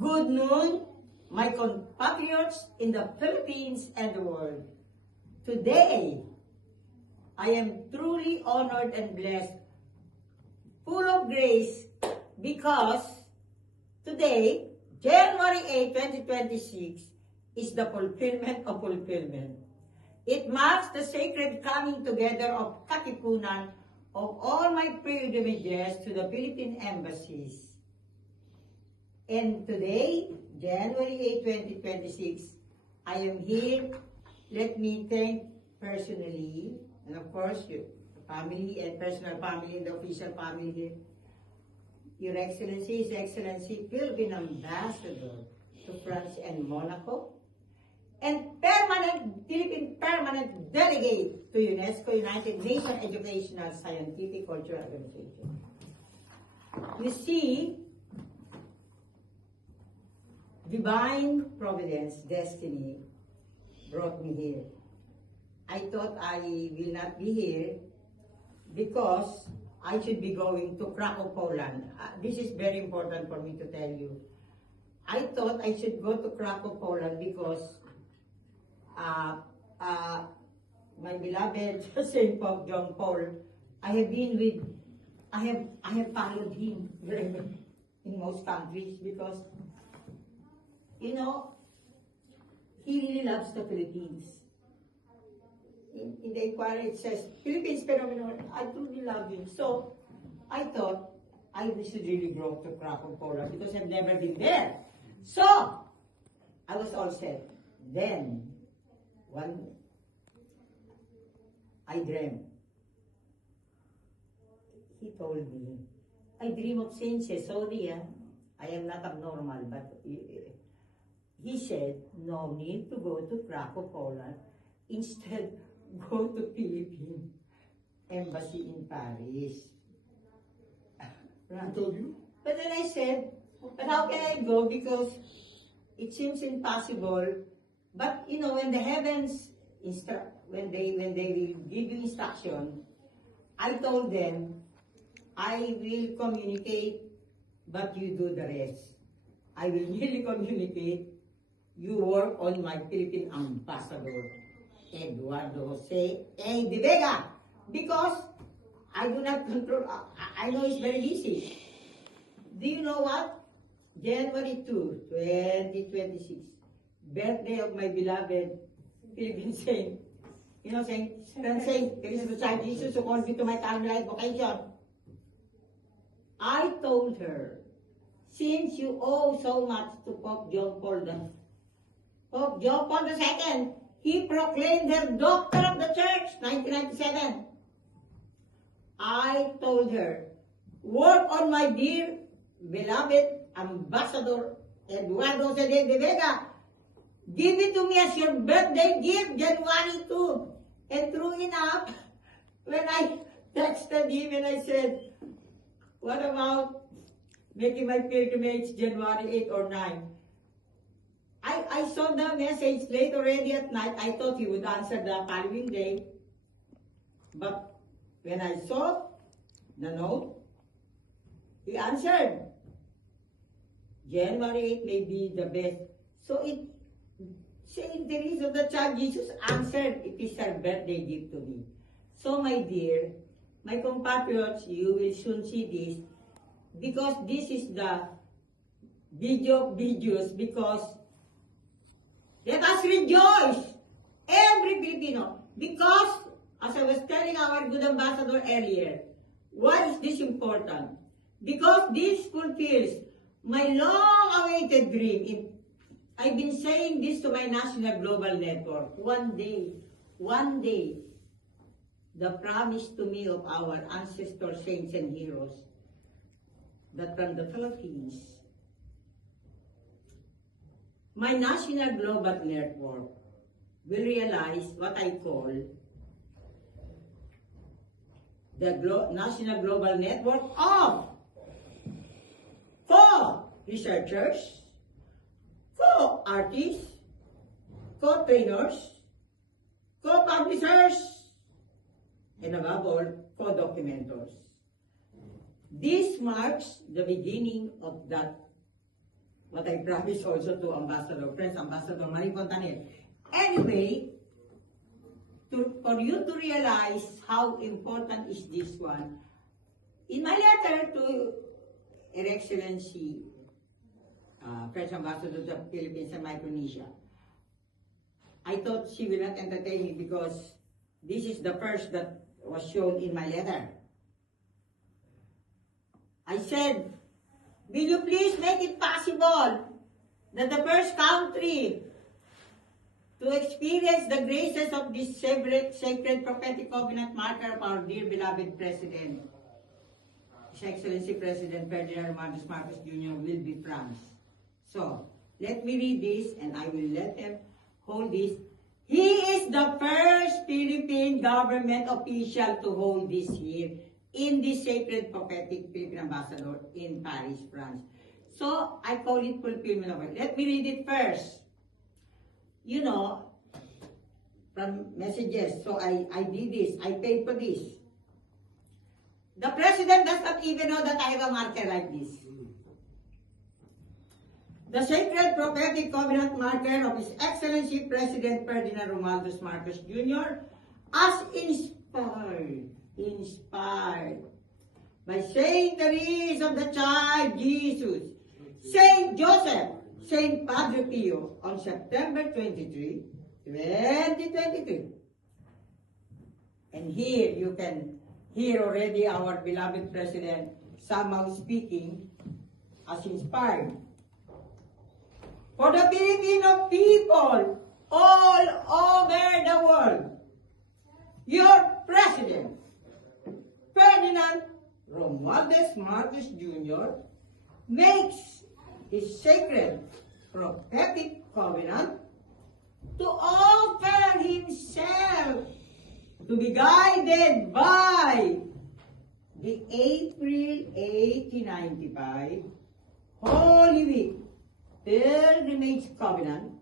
Good noon, my compatriots in the Philippines and the world. Today, I am truly honored and blessed, full of grace, because today, January 8, 2026, is the fulfillment of fulfillment. It marks the sacred coming together of Katipunan of all my pilgrimages to the Philippine embassies. And today, January 8, 2026, I am here. Let me thank personally, and of course, your family and personal family and the official family here, Your Excellency, His Excellency, Philippine Ambassador to France and Monaco, and Philippine Permanent Delegate to UNESCO, United Nations Educational, Scientific, Cultural Organization. You see, divine providence, destiny, brought me here. I thought I will not be here because I should be going to Krakow, Poland. This is very important for me to tell you. I thought I should go to Krakow, Poland because my beloved St. Pope John Paul, I have followed him in most countries because, you know, he really loves the Philippines. In the inquiry it says, Philippines phenomenon, I truly love him. So, I thought I should really go to Krakow, Poland because I've never been there. So, I was all set. Then, I dreamt. He told me, I dream of saints, sorry, I am not abnormal, but he said, no need to go to Krakow, Poland. Instead, go to Philippine Embassy in Paris. He told you? But then I said, but how can I go? Because it seems impossible. But you know, when the heavens when they will give you instruction, I told them, I will communicate, but you do the rest. I will really communicate. You work on my Philippine ambassador, Eduardo Jose A. De Vega, because I do not control. I know he's very busy. Do you know what? January 2, 2026, birthday of my beloved Philippine saint. You know, Saint Jesus who called me to my Carmelite vocation. I told her, since you owe so much to Pope John Paul II, he proclaimed her Doctor of the Church, 1997. I told her, work on my dear, beloved Ambassador Eduardo Jose de Vega. Give it to me as your birthday gift, January 2. And true enough, when I texted him and I said, what about making my pilgrimage January 8 or 9? I saw the message late already at night. I thought he would answer the following day. But when I saw the note, he answered. January 8 may be the best. So Saint Teresa of the Child Jesus answered, it is her birthday gift to me. So my dear, my compatriots, you will soon see this, because this is the video of videos, because let us rejoice, every Filipino, because, as I was telling our good ambassador earlier, why is this important? Because this fulfills my long-awaited dream. I've been saying this to my national global network. One day, the promise to me of our ancestor saints and heroes, that from the Philippines, my national global network will realize what I call the national global network of co-researchers, co-artists, co-trainers, co-publishers, and above all, co-documenters. This marks the beginning of that what I promised also to Ambassador, Prince Ambassador Marie Fontanet. Anyway, for you to realize how important is this one, in my letter to Her Excellency, Prince Ambassador of the Philippines and Micronesia, I thought she will not entertain me because this is the first that was shown in my letter. I said, will you please make it possible that the first country to experience the graces of this sacred prophetic covenant marker of our dear beloved President, His Excellency President Ferdinand Romualdez Marcos Jr. will be France. So, let me read this and I will let them hold this. He is the first Philippine government official to hold this year in the sacred prophetic Philippine ambassador in Paris, France. So, I call it fulfillment of it. Let me read it first. You know, from messages. So, I did this. I paid for this. The President does not even know that I have a marker like this. The sacred prophetic covenant marker of His Excellency President Ferdinand Romualdez Marcos Jr. as inspired by Saint Therese of the Child Jesus, Saint Joseph, Saint Padre Pio on September 23, 2023. And here you can hear already our beloved President somehow speaking as inspired. For the Filipino people all over the world, your President, Ferdinand Romualdez Marcos Jr. makes his sacred prophetic covenant to offer himself to be guided by the April 1895 Holy Week Pilgrimage Covenant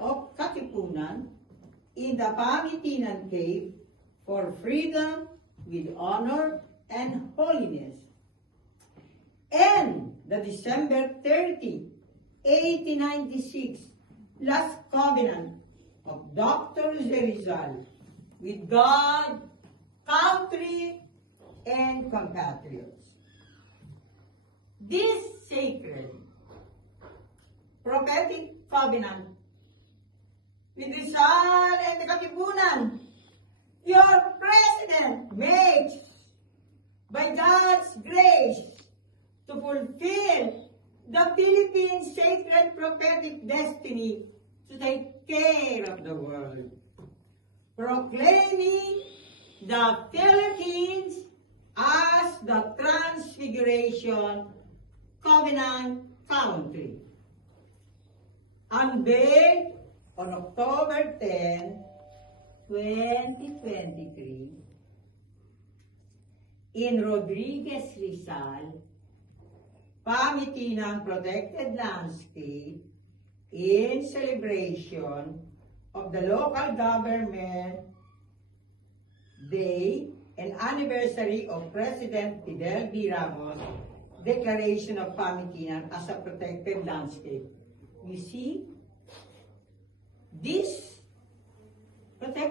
of Katipunan in the Pangitinan Cave for freedom with honor and holiness. And the December 30, 1896 last covenant of Dr. Rizal with God, country, and compatriots. This sacred prophetic covenant with Rizal and the Katipunan, your President makes by God's grace to fulfill the Philippine sacred prophetic destiny to take care of the world, proclaiming the Philippines as the Transfiguration Covenant country. Unveiled on October 10, 2023, in Rodriguez Rizal, Pangitinan Protected Landscape, in celebration of the local government day and anniversary of President Fidel V. Ramos' declaration of Pangitinan as a protected landscape. You see, this protected